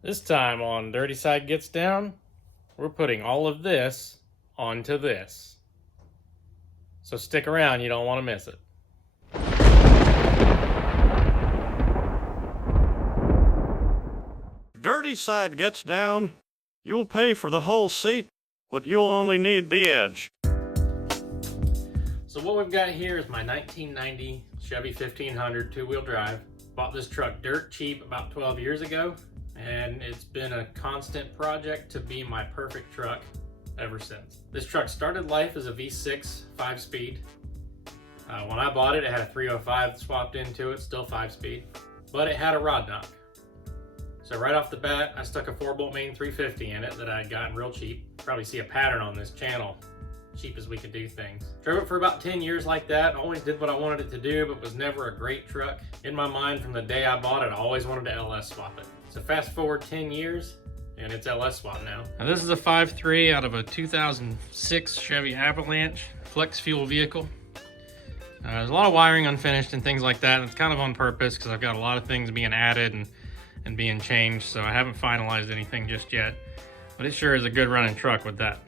This time on Dirty Side Gets Down, we're putting all of this onto this. So stick around, you don't want to miss it. Dirty Side Gets Down, you'll pay for the whole seat, but you'll only need the edge. So what we've got here is my 1990 Chevy 1500 two-wheel drive. Bought this truck dirt cheap about 12 years ago, and it's been a constant project to be my perfect truck ever since. This truck started life as a V6 5-speed. When I bought it, it had a 305 swapped into it, still 5-speed, but it had a rod knock. So right off the bat, I stuck a 4-bolt main 350 in it that I had gotten real cheap. Probably see a pattern on this channel. Cheap as we could do things. Drove it for about 10 years like that. Always did what I wanted it to do, but was never a great truck. In my mind, from the day I bought it, I always wanted to LS swap it. So fast forward 10 years, and it's LS swap now. Now this is a 5.3 out of a 2006 Chevy Avalanche flex fuel vehicle. There's a lot of wiring unfinished and things like that, and it's kind of on purpose because I've got a lot of things being added and being changed, so I haven't finalized anything just yet. But it sure is a good running truck with that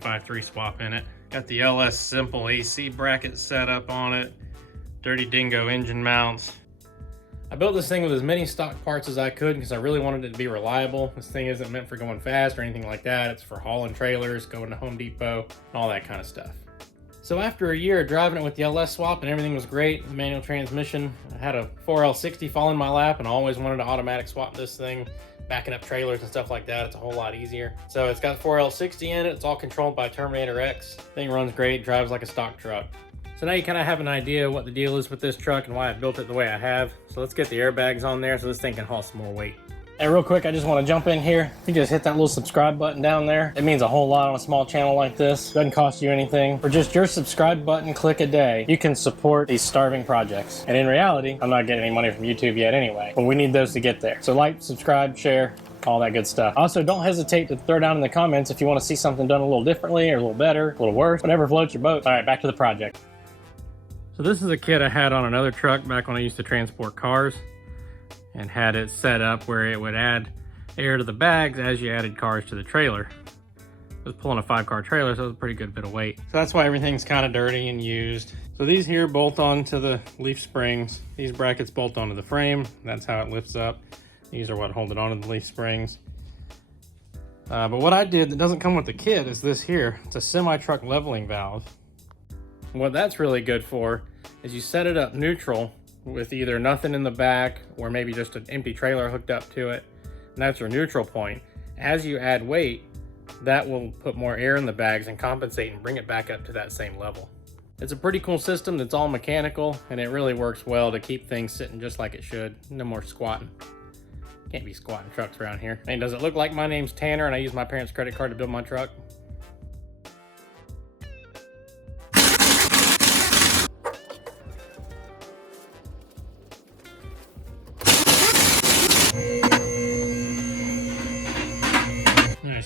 5.3 swap in it. Got the LS Simple AC bracket set up on it. Dirty Dingo engine mounts. I built this thing with as many stock parts as I could because I really wanted it to be reliable. This thing isn't meant for going fast or anything like that. It's for hauling trailers, going to Home Depot, and all that kind of stuff. So after a year of driving it with the LS swap and everything was great, the manual transmission, I had a 4L60 fall in my lap and I always wanted to automatic swap this thing. Backing up trailers and stuff like that, it's a whole lot easier. So it's got 4L60 in it, it's all controlled by Terminator X. Thing runs great, drives like a stock truck. So now you kind of have an idea what the deal is with this truck and why I built it the way I have. So let's get the airbags on there so this thing can haul some more weight. Hey, real quick, I just want to jump in here. You just hit that little subscribe button down there. It means a whole lot on a small channel like this. Doesn't cost you anything. For just your subscribe button click a day, you can support these starving projects. And in reality, I'm not getting any money from YouTube yet anyway, but we need those to get there. So like, subscribe, share, all that good stuff. Also, don't hesitate to throw down in the comments if you want to see something done a little differently or a little better, a little worse, whatever floats your boat. All right, back to the project. So this is a kit I had on another truck back when I used to transport cars, and had it set up where it would add air to the bags as you added cars to the trailer. I was pulling a 5-car trailer, so it was a pretty good bit of weight. So that's why everything's kind of dirty and used. So these here bolt onto the leaf springs. These brackets bolt onto the frame. That's how it lifts up. These are what hold it onto the leaf springs. But what I did that doesn't come with the kit is this here. It's a semi-truck leveling valve. And what that's really good for is you set it up neutral with either nothing in the back or maybe just an empty trailer hooked up to it. And that's your neutral point. As you add weight, that will put more air in the bags and compensate and bring it back up to that same level. It's a pretty cool system that's all mechanical, and it really works well to keep things sitting just like it should. No more squatting. Can't be squatting trucks around here. And does it look like my name's Tanner and I use my parents' credit card to build my truck?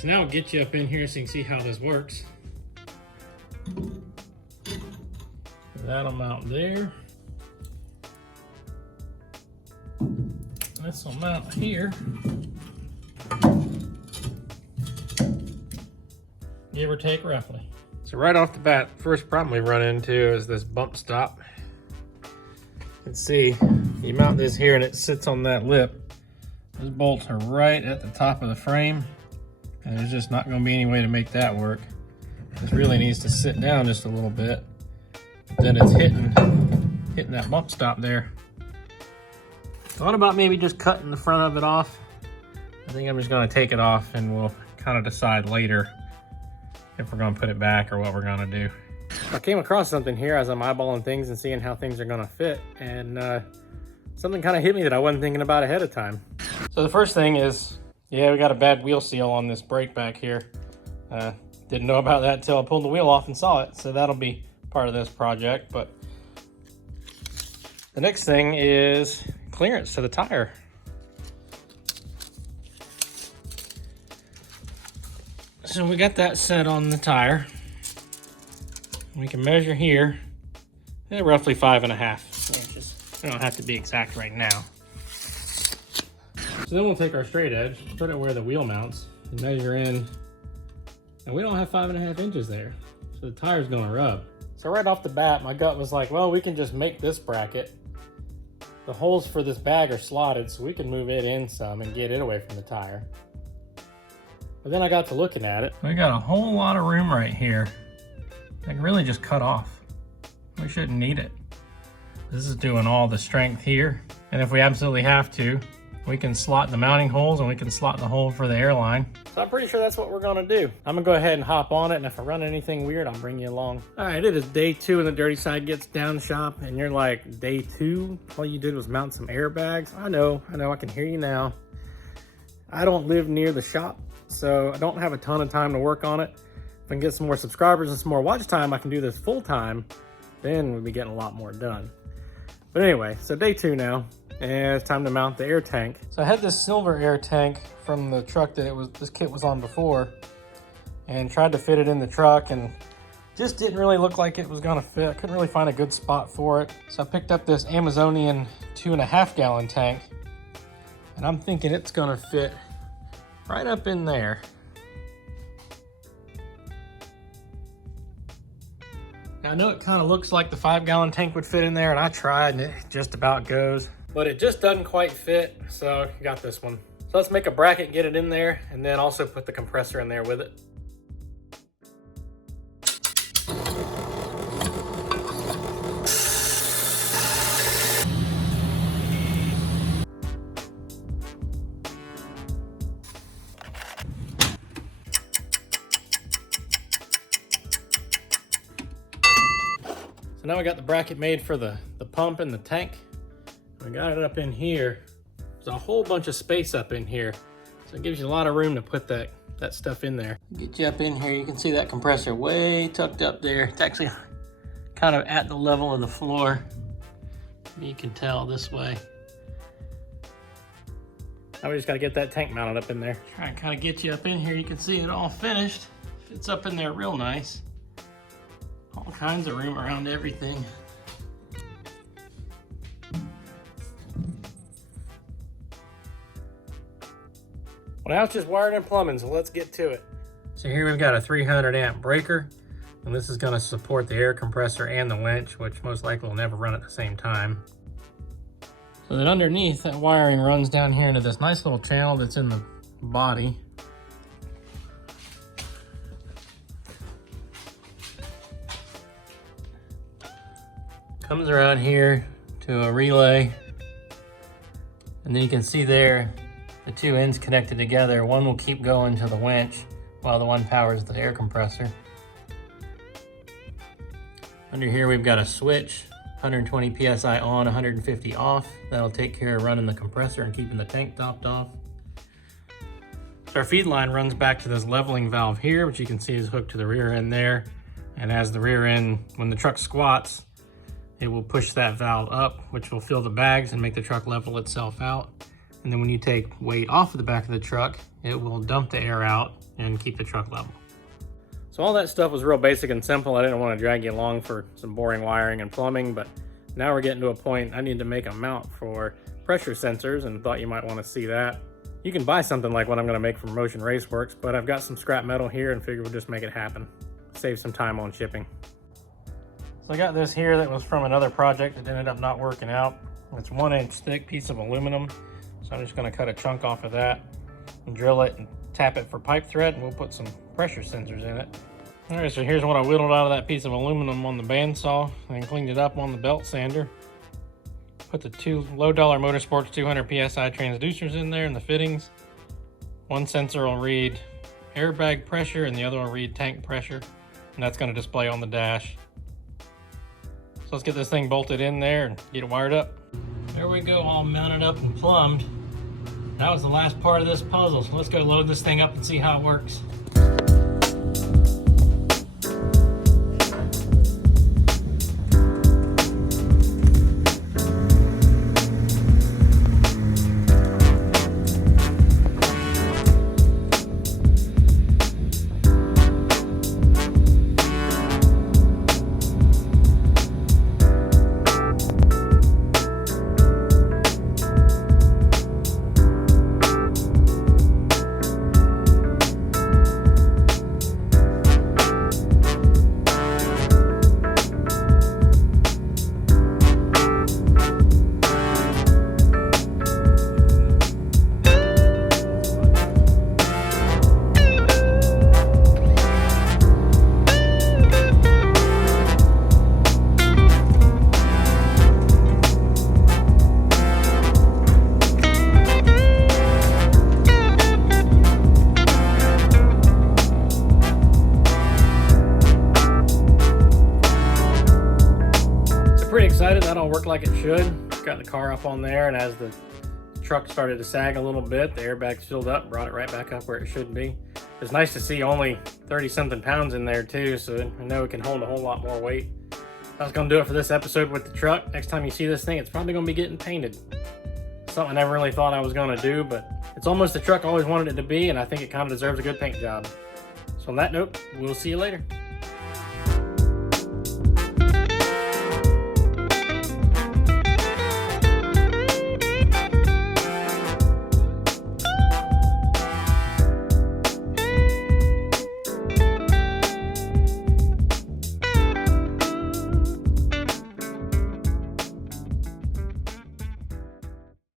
So now I'll get you up in here so you can see how this works. That'll mount there. This will mount here. Give or take roughly. So right off the bat, first problem we run into is this bump stop. Let's see, you mount this here and it sits on that lip. Those bolts are right at the top of the frame. And there's just not going to be any way to make that work. This really needs to sit down just a little bit. Then it's hitting that bump stop there. Thought about maybe just cutting the front of it off. I think I'm just going to take it off and we'll kind of decide later if we're going to put it back or what we're going to do. I came across something here as I'm eyeballing things and seeing how things are going to fit, and something kind of hit me that I wasn't thinking about ahead of time. So the first thing is, yeah, we got a bad wheel seal on this brake back here. Didn't know about that until I pulled the wheel off and saw it, so that'll be part of this project. But the next thing is clearance to the tire. So we got that set on the tire. We can measure here, roughly 5.5 inches. We don't have to be exact right now. So then we'll take our straight edge, put it where the wheel mounts, and measure in. And we don't have 5.5 inches there, so the tire's gonna rub. So right off the bat, my gut was like, well, we can just make this bracket. The holes for this bag are slotted, so we can move it in some and get it away from the tire. But then I got to looking at it. We got a whole lot of room right here. I can really just cut off. We shouldn't need it. This is doing all the strength here. And if we absolutely have to, we can slot the mounting holes and we can slot the hole for the airline. So I'm pretty sure that's what we're gonna do. I'm gonna go ahead and hop on it, and if I run anything weird, I'll bring you along. All right, it is day 2 and the dirty side gets down shop, and you're like, day 2? All you did was mount some airbags? I know, I can hear you now. I don't live near the shop, so I don't have a ton of time to work on it. If I can get some more subscribers and some more watch time, I can do this full time, then we'll be getting a lot more done. But anyway, so day 2 now. And it's time to mount the air tank. So I had this silver air tank from the truck that this kit was on before, and tried to fit it in the truck, and just didn't really look like it was gonna fit. I couldn't really find a good spot for it. So I picked up this Amazonian 2.5 gallon tank, and I'm thinking it's gonna fit right up in there. Now I know it kind of looks like the 5 gallon tank would fit in there, and I tried and it just about goes. But it just doesn't quite fit, so I got this one. So let's make a bracket and get it in there, and then also put the compressor in there with it. So now we got the bracket made for the pump and the tank. We got it up in here. There's a whole bunch of space up in here, so it gives you a lot of room to put that stuff in there. Get you up in here, you can see that compressor way tucked up there. It's actually kind of at the level of the floor. You can tell this way. Now we just gotta get that tank mounted up in there. Try and kind of get you up in here. You can see it all finished. Fits up in there real nice. All kinds of room around everything. Well, now it's just wiring and plumbing, so let's get to it. So here we've got a 300 amp breaker, and this is gonna support the air compressor and the winch, which most likely will never run at the same time. So then underneath, that wiring runs down here into this nice little channel that's in the body. Comes around here to a relay, and then you can see there the 2 ends connected together. One will keep going to the winch while the one powers the air compressor. Under here we've got a switch, 120 PSI on, 150 off. That'll take care of running the compressor and keeping the tank topped off. So our feed line runs back to this leveling valve here, which you can see is hooked to the rear end there. And as the rear end, when the truck squats, it will push that valve up, which will fill the bags and make the truck level itself out. And then when you take weight off of the back of the truck, it will dump the air out and keep the truck level. So all that stuff was real basic and simple. I didn't want to drag you along for some boring wiring and plumbing, but now we're getting to a point I need to make a mount for pressure sensors, and thought you might want to see that. You can buy something like what I'm going to make from Motion Raceworks, but I've got some scrap metal here and figure we'll just make it happen. Save some time on shipping. So I got this here that was from another project that ended up not working out. It's 1 inch thick piece of aluminum. So I'm just gonna cut a chunk off of that and drill it and tap it for pipe thread, and we'll put some pressure sensors in it. All right, so here's what I whittled out of that piece of aluminum on the bandsaw and cleaned it up on the belt sander. Put the 2 Low Dollar Motorsports 200 PSI transducers in there and the fittings. One sensor will read airbag pressure and the other will read tank pressure, and that's gonna display on the dash. So let's get this thing bolted in there and get it wired up. There we go, all mounted up and plumbed. That was the last part of this puzzle, so let's go load this thing up and see how it works. worked like it should. Got the car up on there, and as the truck started to sag a little bit, the airbags filled up, brought it right back up where it should be. It's nice to see only 30-something pounds in there too, so I know it can hold a whole lot more weight. That's gonna do it for this episode with the truck. Next time you see this thing, it's probably gonna be getting painted. Something I never really thought I was gonna do, but it's almost the truck I always wanted it to be, and I think it kind of deserves a good paint job. So on that note, we'll see you later.